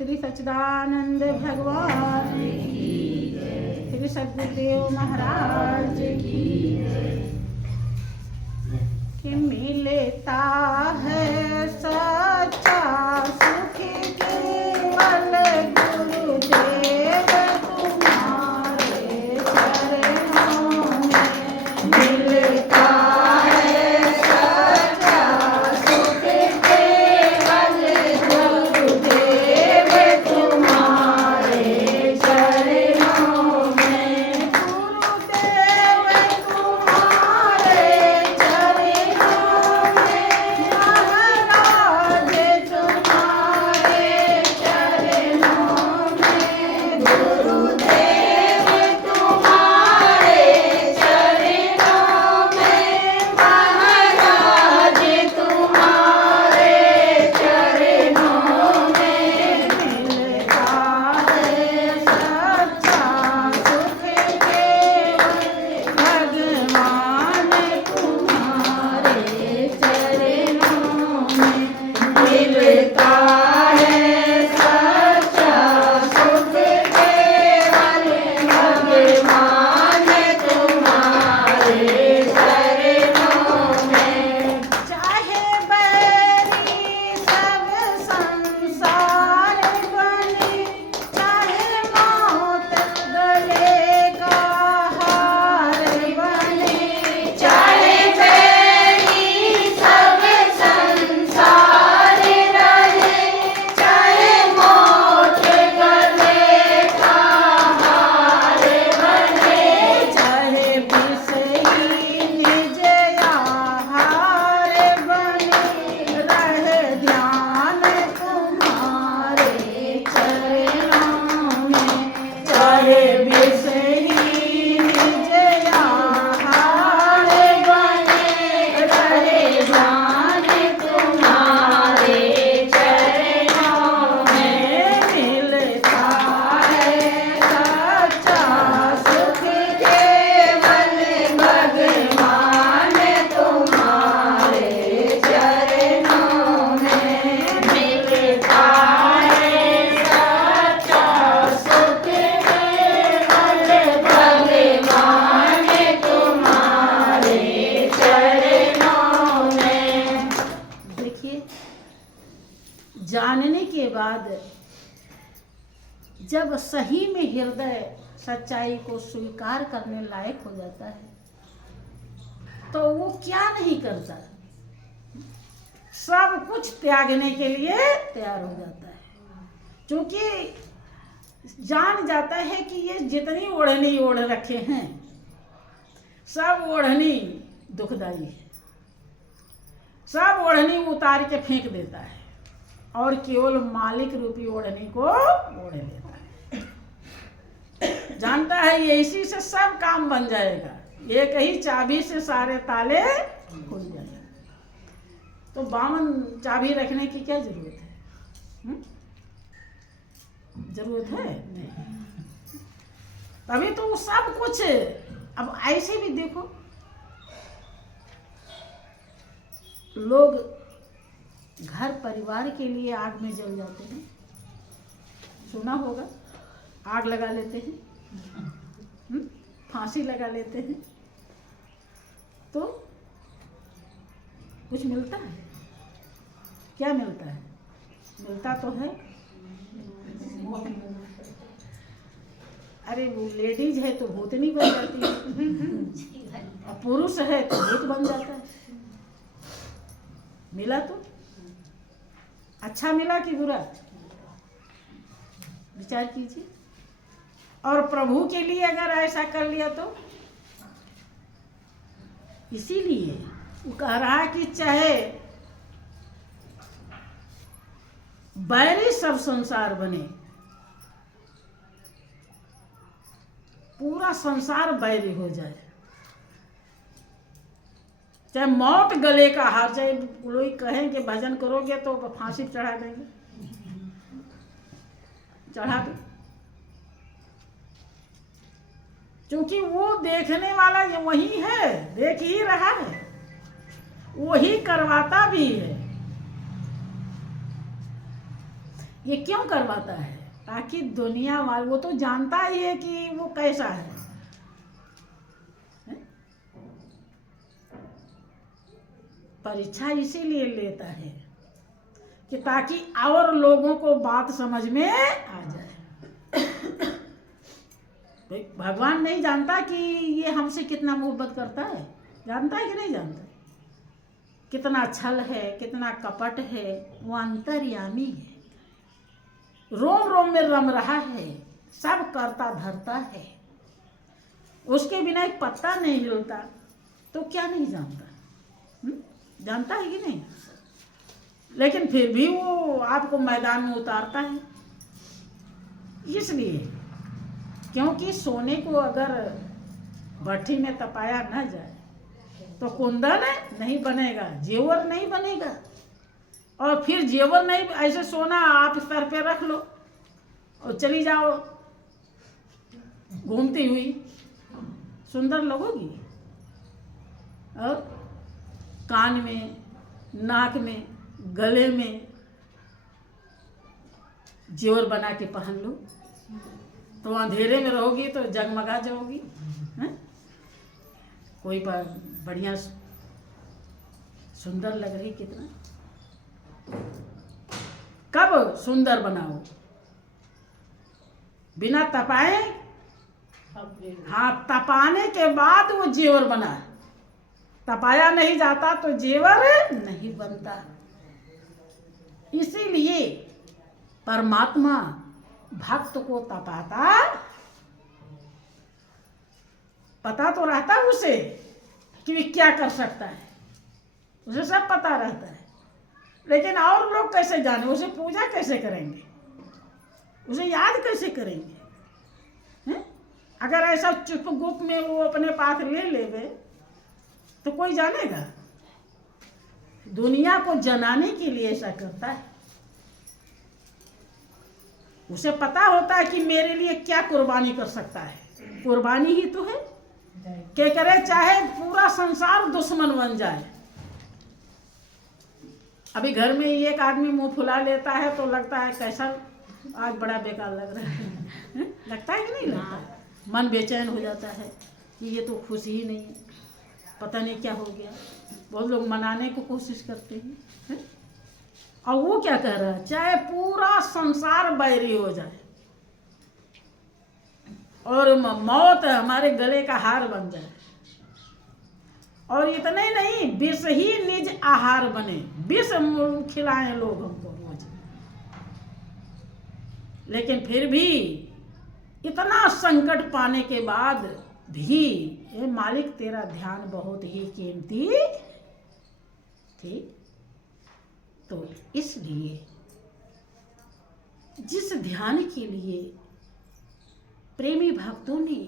श्री सच्चिदानंद भगवान श्री सद्गुरुदेव महाराज कि मिलता है सच्चा सुख केवल गुरुदेव तुम्हारे चरणों में मिलता जानने के बाद जब सही में हृदय सच्चाई को स्वीकार करने लायक हो जाता है तो वो क्या नहीं करता, सब कुछ त्यागने के लिए तैयार हो जाता है, क्योंकि जान जाता है कि ये जितनी ओढ़नी ओढ़ रखे हैं सब ओढ़नी दुखदाई है, सब ओढ़नी उतार के फेंक देता है और केवल मालिक रूपी ओढ़नी को ओढ़ लेता है। जानता है ये इसी से सब काम बन जाएगा, एक ही चाबी से सारे ताले खुल जाएंगे। तो 52 चाबी रखने की क्या जरूरत है? जरूरत है नहीं। तभी तो सब कुछ। अब ऐसे भी देखो, लोग घर परिवार के लिए आग में जल जाते हैं, सुना होगा, आग लगा लेते हैं, फांसी लगा लेते हैं, तो कुछ मिलता है? क्या मिलता है? मिलता तो है, अरे वो लेडीज है तो भूतनी बन जाती है, और पुरुष है तो भूत बन जाता है। मिला तो अच्छा मिला कि बुरा? विचार कीजिए। और प्रभु के लिए अगर ऐसा कर लिया तो इसीलिए वो कह रहा कि चाहे बैरी सब संसार बने, पूरा संसार बैरी हो जाए, चाहे मौत गले का हार, चाहे लोग कहें कि भजन करोगे तो फांसी चढ़ा देंगे, चढ़ा दो, क्योंकि वो देखने वाला ये वही है, देख ही रहा है, वही करवाता भी है। ये क्यों करवाता है? ताकि दुनिया वाले, वो तो जानता ही है कि वो कैसा है? परीक्षा इसीलिए लेता है कि ताकि और लोगों को बात समझ में आ जाए। भगवान नहीं जानता कि ये हमसे कितना मोहब्बत करता है? जानता है कि नहीं जानता? कितना छल है, कितना कपट है, वो अंतर्यामी है, रोम रोम में रम रहा है, सब करता धरता है, उसके बिना एक पत्ता नहीं हिलता, तो क्या नहीं जानता? जानता है कि नहीं? लेकिन फिर भी वो आपको मैदान में उतारता है। इसलिए क्योंकि सोने को अगर भट्ठी में तपाया न जाए तो कुंदन नहीं बनेगा, जेवर नहीं बनेगा। और फिर जेवर नहीं, ऐसे सोना आप सर पे रख लो और चली जाओ घूमती हुई, सुंदर लगोगी। और कान में, नाक में, गले में जेवर बना के पहन लो तो अंधेरे में रहोगी तो जगमगा जाओगी। कोई बढ़िया सुंदर लग रही कितना। कब सुंदर बनाओ? बिना तपाए। हाँ, तपाने के बाद वो जेवर बना। तपाया नहीं जाता तो जेवर नहीं बनता। इसीलिए परमात्मा भक्त को तपाता, पता तो रहता उसे कि वे क्या कर सकता है, उसे सब पता रहता है। लेकिन और लोग कैसे जाने? उसे पूजा कैसे करेंगे? उसे याद कैसे करेंगे? हैं? अगर ऐसा चुप गुप में वो अपने पास ले लेवे तो कोई जानेगा? दुनिया को जनाने के लिए ऐसा करता है। उसे पता होता है कि मेरे लिए क्या कुर्बानी कर सकता है। कुर्बानी ही तो है कि करे चाहे पूरा संसार दुश्मन बन जाए। अभी घर में एक आदमी मुंह फुला लेता है तो लगता है कैसा आज बड़ा बेकार लग रहा है। लगता है कि नहीं लगता? मन बेचैन हो जाता है कि ये तो खुशी ही नहीं है, पता नहीं क्या हो गया। बहुत लोग मनाने को कोशिश करते हैं। और वो क्या कह रहा है? चाहे पूरा संसार बैरी हो जाए और मौत हमारे गले का हार बन जाए, और इतना ही नहीं, विष ही निज आहार बने, विष खिलाएं लोग हमको रोज, लेकिन फिर भी इतना संकट पाने के बाद भी ये मालिक तेरा ध्यान बहुत ही कीमती। ठीक, तो इसलिए जिस ध्यान के लिए प्रेमी भक्तों ने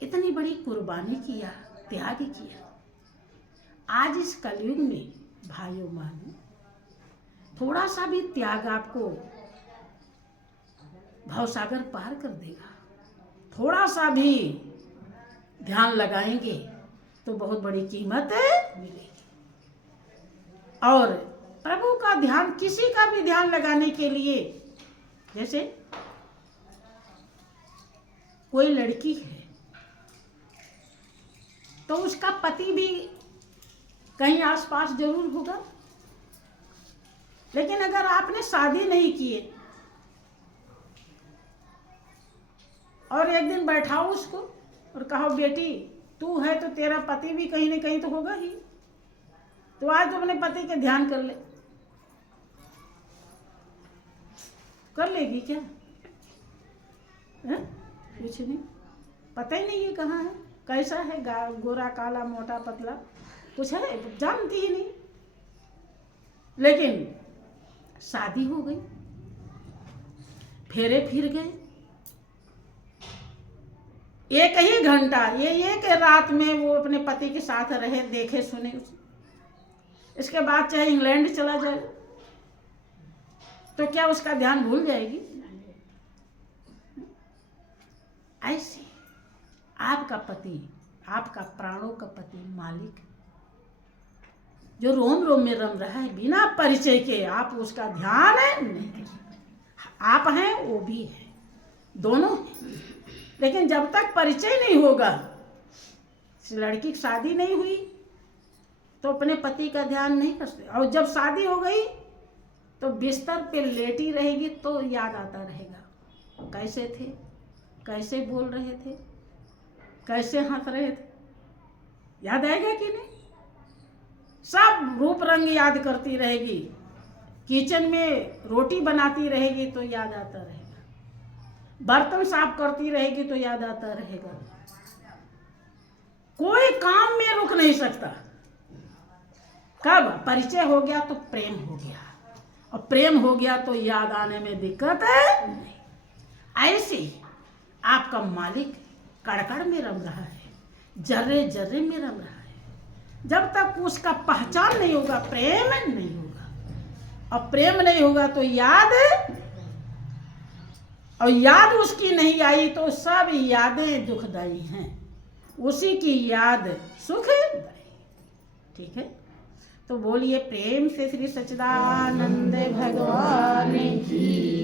इतनी बड़ी कुर्बानी किया, त्याग किया, आज इस कलयुग में भाइयों बहनों थोड़ा सा भी त्याग आपको भवसागर पार कर देगा। थोड़ा सा भी ध्यान लगाएंगे तो बहुत बड़ी कीमत मिलेगी। और प्रभु का ध्यान, किसी का भी ध्यान लगाने के लिए, जैसे कोई लड़की है तो उसका पति भी कहीं आसपास जरूर होगा। लेकिन अगर आपने शादी नहीं किए और एक दिन बैठाओ उसको और कहो बेटी तू है तो तेरा पति भी कहीं ना कहीं तो होगा ही, तो आज तो अपने पति के ध्यान कर ले, कर लेगी क्या? कुछ नहीं, पता ही नहीं है कहाँ है, कैसा है, गोरा काला मोटा पतला, कुछ है जानती ही नहीं। लेकिन शादी हो गई, फेरे फिर गए, एक ही घंटा, ये एक रात में वो अपने पति के साथ रहे, देखे सुने उसे। इसके बाद चाहे इंग्लैंड चला जाए तो क्या उसका ध्यान भूल जाएगी? ऐसे आपका पति, आपका प्राणों का पति मालिक, जो रोम रोम में रम रहा है बिना परिचय के, आप उसका ध्यान नहीं, आप हैं वो भी है, दोनों हैं। लेकिन जब तक परिचय नहीं होगा, इस लड़की की शादी नहीं हुई तो अपने पति का ध्यान नहीं कर सकती, और जब शादी हो गई तो बिस्तर पे लेटी रहेगी तो याद आता रहेगा, कैसे थे, कैसे बोल रहे थे, कैसे हंस रहे थे, याद आएगा कि नहीं? सब रूप रंग याद करती रहेगी, किचन में रोटी बनाती रहेगी तो याद आता रहेगा, बर्तन साफ करती रहेगी तो याद आता रहेगा, कोई काम में रुक नहीं सकता। कब परिचय हो गया तो प्रेम हो गया, और प्रेम हो गया तो याद आने में दिक्कत है नहीं। ऐसे आपका मालिक कड़कड़ में रम रहा है, जर्रे जर्रे में रम रहा है, जब तक उसका पहचान नहीं होगा प्रेम नहीं होगा, और प्रेम नहीं होगा तो याद, और याद उसकी नहीं आई तो सब यादें दुखदाई हैं, उसी की याद सुखदाई। ठीक है, तो बोलिए प्रेम से श्री सच्चिदानंद भगवान की।